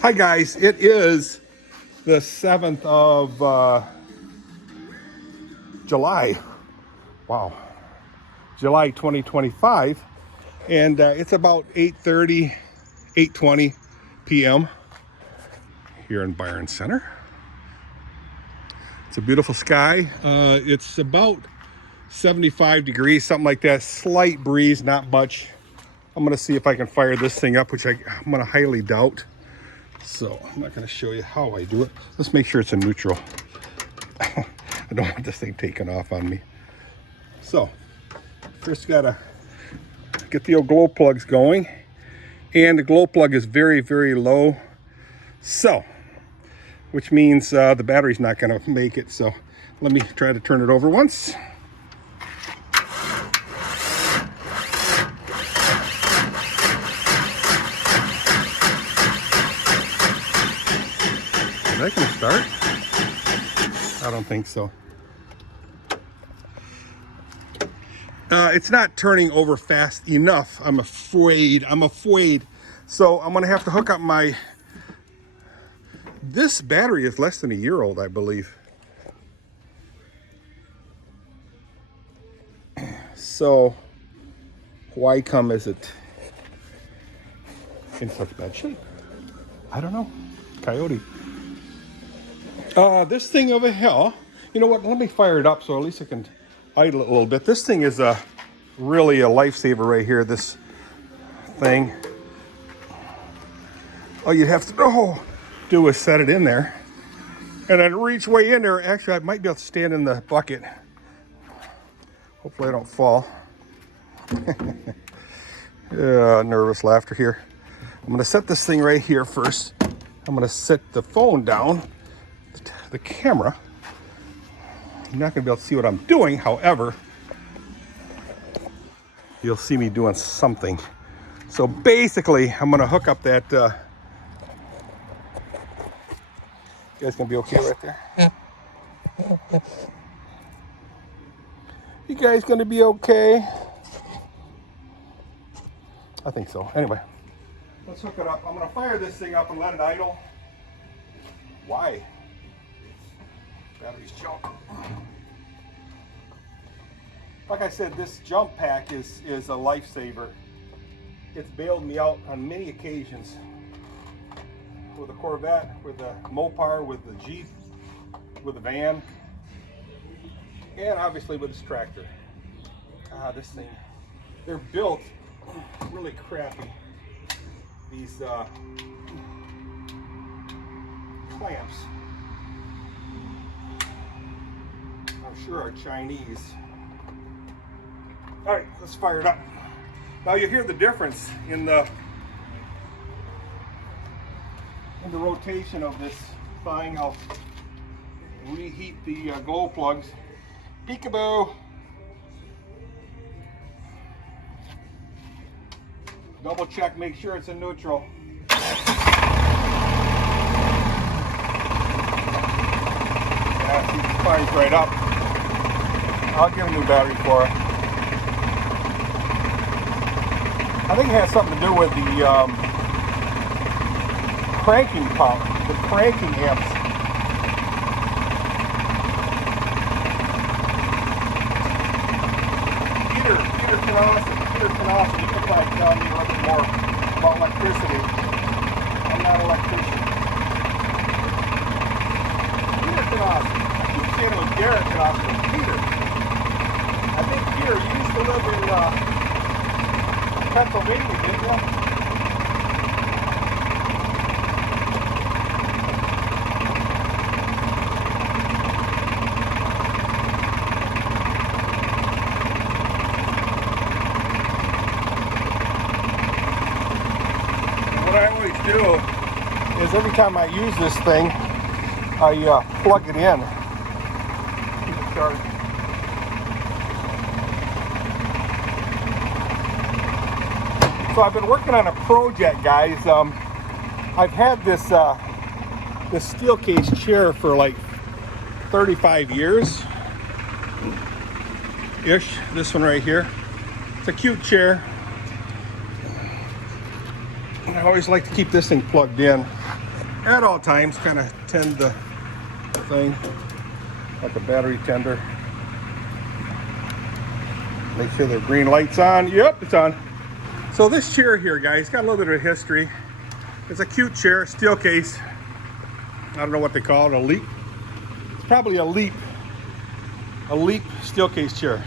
Hi guys, it is the 7th of July. Wow. July 2025. And it's about 8:30, 8:20 p.m. here in Byron Center. It's a beautiful sky. It's about 75 degrees, something like that. Slight breeze, not much. I'm going to see if I can fire this thing up, which I'm going to highly doubt. So I'm not going to show you how I do it. Let's make sure it's in neutral. I don't want this thing taking off on me. So first got to get the old glow plugs going. And the glow plug is very, very low. So, which means the battery's not going to make it. So let me try to turn it over once. Is that going to start? I don't think so. It's not turning over fast enough. I'm afraid. So I'm going to have to hook up my... This battery is less than a year old, I believe. So why come is it in such bad shape? I don't know. Coyote. This thing over here, you know what, let me fire it up so at least I can idle it a little bit. This thing is really a lifesaver right here, this thing. All you'd have to do is set it in there and then reach way in there. Actually, I might be able to stand in the bucket. Hopefully I don't fall. Nervous laughter here. I'm going to set this thing right here first. I'm going to set the phone down. The camera. You're not going to be able to see what I'm doing. However, you'll see me doing something. So basically, I'm going to hook up that. You guys going to be okay right there? You guys going to be okay? I think so. Anyway, let's hook it up. I'm going to fire this thing up and let it idle. Why? Battery's junk. Like I said, this jump pack is a lifesaver. It's bailed me out on many occasions. With a Corvette, with a Mopar, with the Jeep, with a van, and obviously with this tractor. This thing, they're built really crappy. These clamps, I'm sure are Chinese. All right, let's fire it up. Now you hear the difference in the rotation of this thing. I'll reheat the glow plugs. Peekaboo. Double check, make sure it's in neutral. Yeah, see, it fires right up. I'll give a new battery for it. I think it has something to do with the cranking pump, the cranking amps. Peter Cnossen, you could probably tell me a little bit more about electricity. I'm not an electrician. Peter Cnossen. I keep saying it was Derek Cnossen, but Peter. I think Peter, you used to live in Pennsylvania, didn't you? What I always do is every time I use this thing, I plug it in. Keep it charged. So I've been working on a project, guys. I've had this Steelcase chair for like 35 years ish. This one right here. It's a cute chair. I always like to keep this thing plugged in. at all times, kind of tend the thing like a battery tender. Make sure the green light's on. Yep, it's on. So this chair here, guys, got a little bit of history. It's a cute chair, Steelcase. I don't know what they call it, a leap. It's probably a leap Steelcase chair.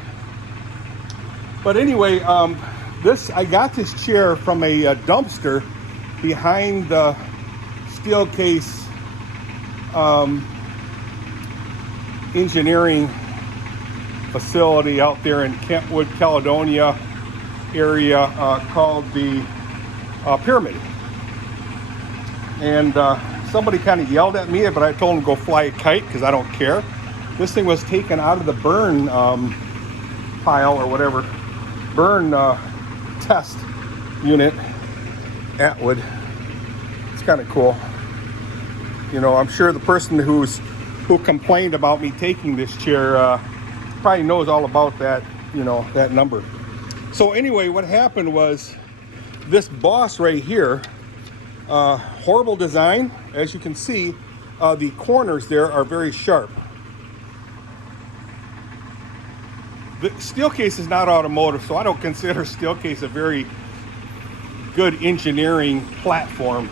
But anyway, I got this chair from a dumpster behind the Steelcase engineering facility out there in Kentwood, Caledonia area called the Pyramid. And somebody kind of yelled at me, but I told him to go fly a kite because I don't care. This thing was taken out of the burn pile or whatever, burn test unit, Atwood. It's kind of cool. You know, I'm sure the person who complained about me taking this chair probably knows all about that, you know, that number. So anyway, what happened was this boss right here, horrible design. As you can see, the corners there are very sharp. The Steelcase is not automotive, so I don't consider Steelcase a very good engineering platform.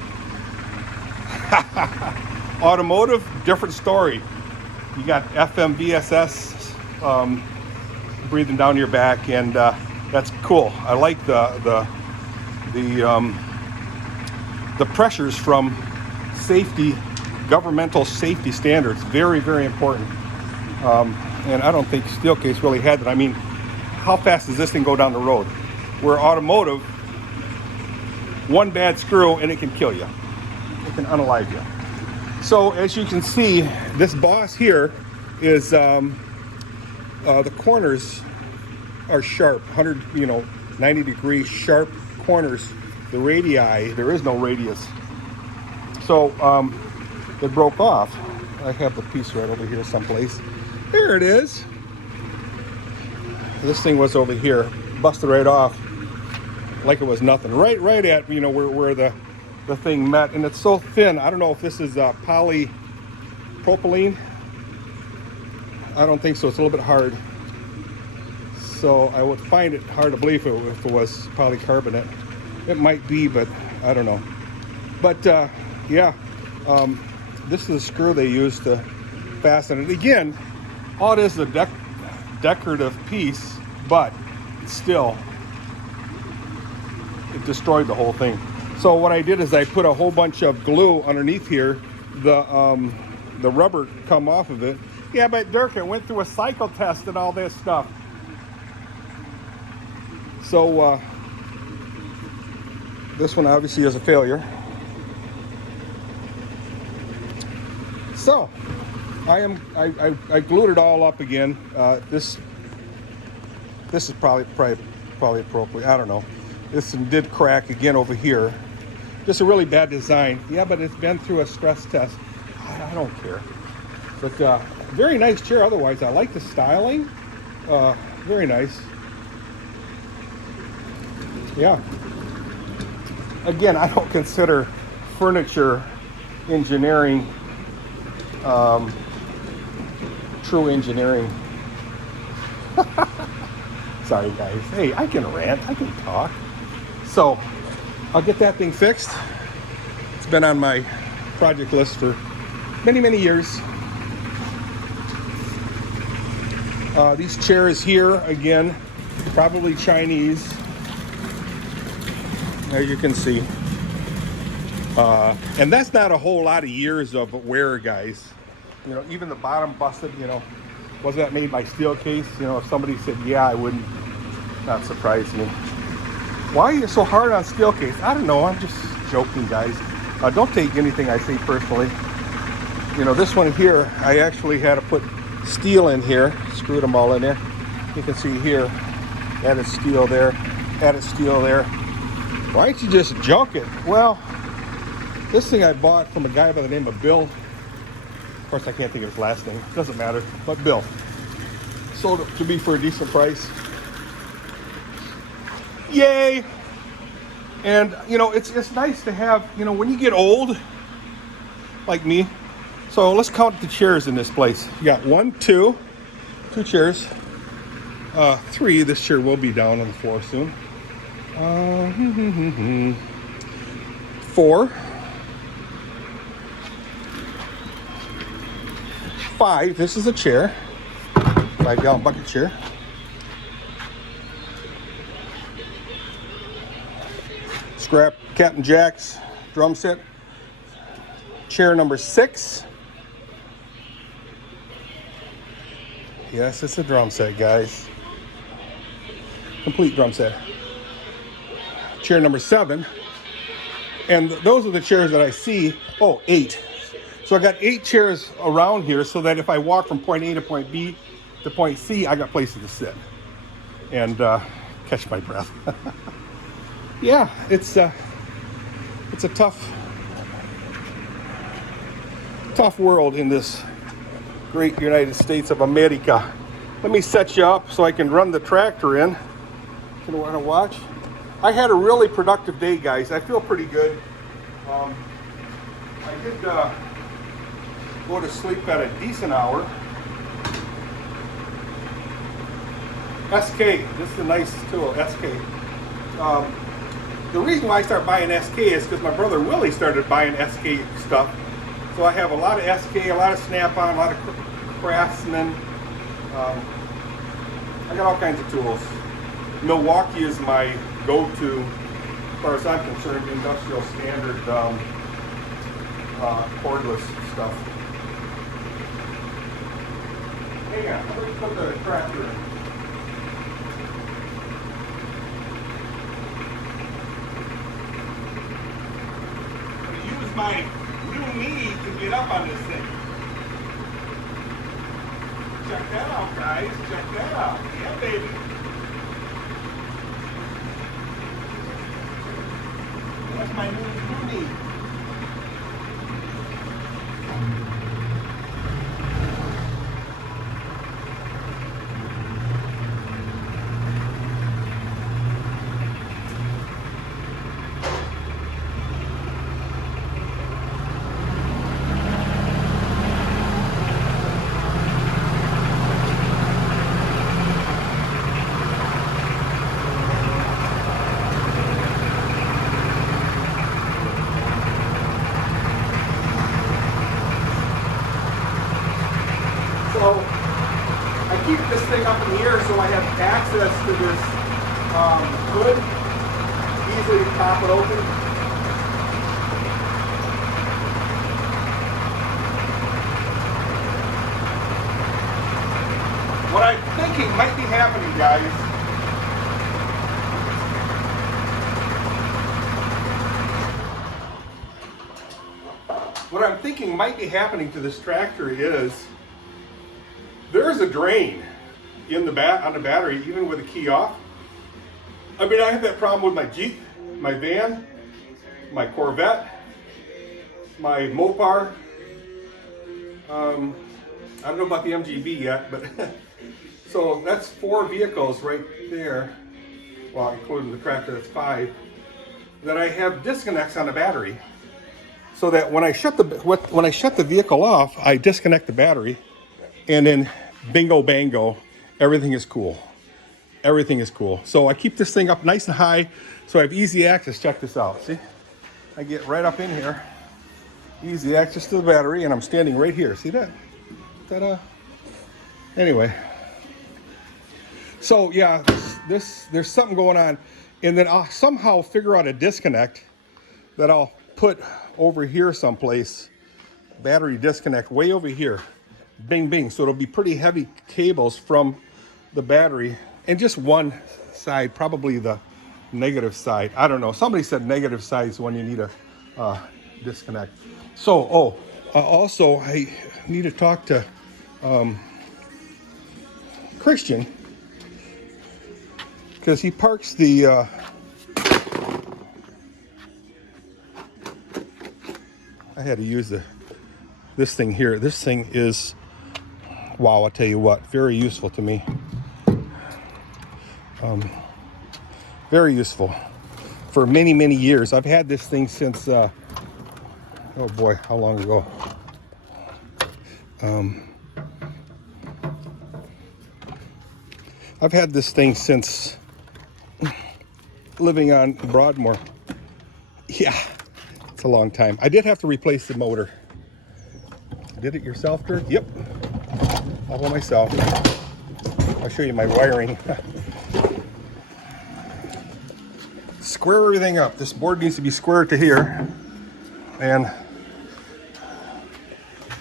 Automotive, different story. You got FM VSS breathing down your back, and that's cool. I like the pressures from safety, governmental safety standards. Very, very important. And I don't think Steelcase really had that. I mean, how fast does this thing go down the road? Where automotive, one bad screw and it can kill you. It can unalive you. So as you can see, this boss here is the corners are sharp, 90 degree sharp corners. The radii, there is no radius. So it broke off. I have the piece right over here someplace. There it is. This thing was over here, busted right off like it was nothing. Right at, where the thing met, and it's so thin. I don't know if this is polypropylene. I don't think so. It's a little bit hard. So I would find it hard to believe if it was polycarbonate. It might be, but I don't know. But yeah, this is the screw they use to fasten it. Again, all it is a decorative piece, but still, it destroyed the whole thing. So what I did is I put a whole bunch of glue underneath here. The rubber come off of it. Yeah, but Dirk, it went through a cycle test and all this stuff. So this one obviously is a failure. So I glued it all up again. This is probably appropriate. I don't know. This one did crack again over here. Just a really bad design. Yeah, but it's been through a stress test. I don't care. But very nice chair otherwise. I like the styling. Very nice. Yeah. Again, I don't consider furniture engineering true engineering. Sorry guys. Hey, I can rant, I can talk. So I'll get that thing fixed. It's been on my project list for many years. These chairs here, again, probably Chinese, as you can see. And that's not a whole lot of years of wear, guys. Even the bottom busted, was that made by Steelcase? If somebody said, yeah, I wouldn't, not surprise me. Why are you so hard on Steelcase? I don't know, I'm just joking, guys. Don't take anything I say personally. This one here, I actually had to put steel in here, screwed them all in there. You can see here, added steel there, added steel there. Why don't you just junk it? Well, this thing I bought from a guy by the name of Bill. Of course, I can't think of his last name. Doesn't matter, but Bill. Sold it to me for a decent price. Yay! And, it's nice to have, when you get old, like me. So let's count the chairs in this place. You got 1, 2 chairs. 3, this chair will be down on the floor soon. 4, 5, this is a chair, 5-gallon bucket chair. Scrap Captain Jack's drum set. Chair number 6. Yes, it's a drum set, guys. Complete drum set. Chair number 7. And those are the chairs that I see. Oh, 8. So I got 8 chairs around here so that if I walk from point A to point B to point C, I got places to sit and catch my breath. Yeah, it's a tough world in this great United States of America. Let me set you up so I can run the tractor in. You want to watch? I had a really productive day, guys. I feel pretty good. I did go to sleep at a decent hour. SK, this is a nice tool, SK. The reason why I started buying SK is because my brother Willie started buying SK stuff. So I have a lot of SK, a lot of Snap-on, a lot of Craftsman. I got all kinds of tools. Milwaukee is my go-to, as far as I'm concerned, industrial standard cordless stuff. Hang on, let me put the tractor in. I'm going to use my new knee to get up on this thing. Check that out, guys. Check that out. Yeah, baby. That's my new knee. So I keep this thing up in the air so I have access to this hood, easily pop it open. What I'm thinking might be happening, guys, to this tractor is there's a drain in the on the battery, even with the key off. I mean, I have that problem with my Jeep, my van, my Corvette, my Mopar. I don't know about the MGB yet, but so that's 4 vehicles right there. Well, including the tractor, that's 5. That I have disconnects on the battery, so that when I shut the vehicle off, I disconnect the battery. And then bingo bango, everything is cool. Everything is cool. So I keep this thing up nice and high so I have easy access. Check this out. See? I get right up in here. Easy access to the battery, and I'm standing right here. See that? Ta-da. Anyway. So yeah, there's something going on. And then I'll somehow figure out a disconnect that I'll put over here someplace. Battery disconnect way over here. Bing, bing. So it'll be pretty heavy cables from the battery, and just one side, probably the negative side. I don't know. Somebody said negative side is when you need a disconnect. So, also, I need to talk to Christian, because he parks the I had to use this thing here. This thing is, wow, I'll tell you what, very useful to me. Very useful for many, many years. I've had this thing since Oh boy, how long ago? I've had this thing since living on Broadmoor. Yeah, it's a long time. I did have to replace the motor. Did it yourself, Dirk? Yep, all by myself. I'll show you my wiring. Square everything up. This board needs to be square to here. And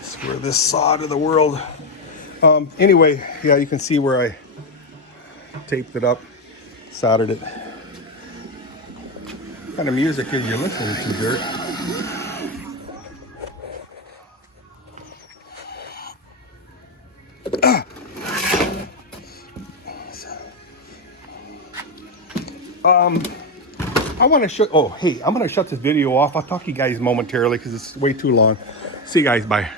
square this saw to the world. Anyway, yeah, you can see where I taped it up, soldered it. What kind of music is you listening to, Dirk? I want to show, oh, hey, I'm going to shut this video off. I'll talk to you guys momentarily because it's way too long. See you guys, bye.